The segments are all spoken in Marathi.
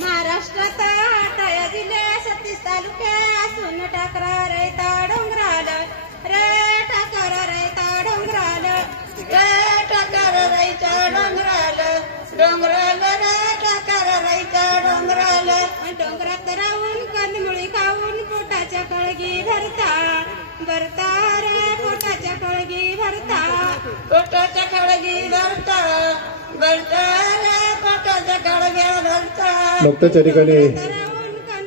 महाराष्ट्रात 18 जिल्हे 36 तालुके असून टाकरा रयता डोंगराल रे टाकरा रयता डोंगराल रे टाकरा रयता डोंगराल डोंगराल रे टाकरा रयता डोंगराल डोंगरात राहून कंदमुळी खाऊन पोटाच्या कळगी भरता भरता रे पोटाच्या कळगी भरता पोटाच्या कळगी भरता भरता रे पोटाच्या कळगी भरता. नुकतंच या ठिकाणी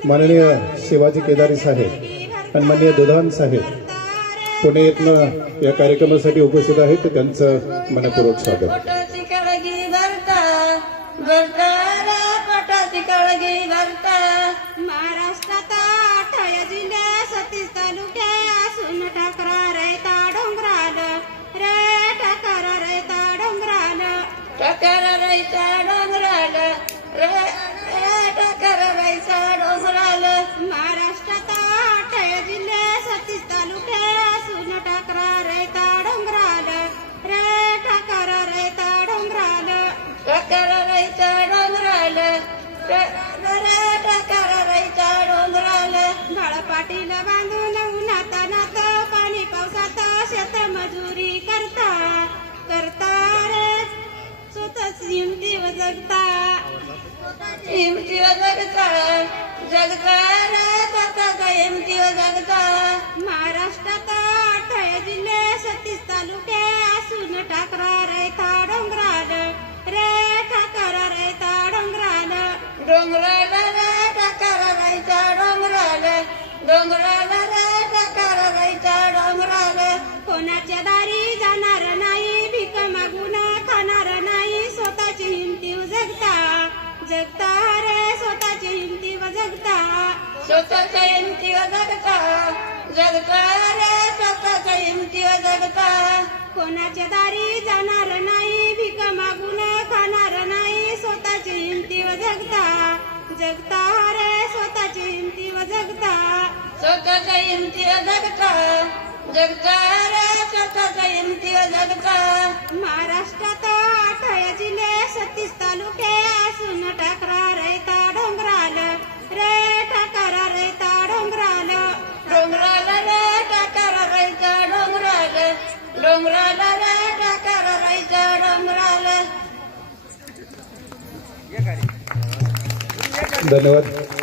माननीय शिवाजी केदारी साहेब आणि माननीय दुधान साहेब पुणे येथनं या कार्यक्रमासाठी उपस्थित आहेत, त्यांचं मनपूर्वक स्वागत. पोटाची कळगी भरता भरता रे पोटाची कळगी भरता. महाराष्ट्रात 18 जिल्हे 36 तालुके असून टाकरा रयता डोंगराल रे टाकरा रयता डोंगराल टाकरा रयता डोंगराल रे टाकरा रयता डोंगराल. महाराष्ट्रात 18 जिल्हे 36 तालुके असून टाकरा रयता डोंगराल रे टाकरा रयता डोंगराल टाकरा रयता डोंगराल रे टाकरा रयता डोंगराल. बाळ पाटील बांधून उन्हात नात पाणी पावसात शेत मजुरी करता करता रे स्वतःच हिमतीव जगता हिमतीव जगता जगता रे स्वतःच हिमतीव जगता. महाराष्ट्रात 18 जिल्हे 36 तालुके असून टाकरा रयता डोंगराल रे टाकरा रयता डोंगराल डोंगराल रे टाकरा रयता डोंगराल डोंगराल रे टाकरा रयता डोंगराल. कोणाच्या दारी जाणार नाही भीक मागून खाणार नाही स्वतःची हिमतीव जगता जगता रे स्वतःची हिमतीव जगता स्वतःच्या हिमतीव जगता जगता रे स्वतःच्या हिमतीव जगता. कोणाच्या दारी जाणार नाही भीक मागून खाणार नाही स्वतःची हिमतीव जगता जगता रे स्वतःची हिमतीव जगता स्वतःच्या हिमतीव जगता जगता रे स्वतःच्या हिमतीव जगता. महाराष्ट्रात 18 जिल्हे 36 तालुके असून टाकरा रयता डोंगराल रे टाकरा रयता डोंगराल डोंगराल रे टाकरा रयता डोंगराल डोंगराल रे टाकरा रयता डोंगराल. धन्यवाद.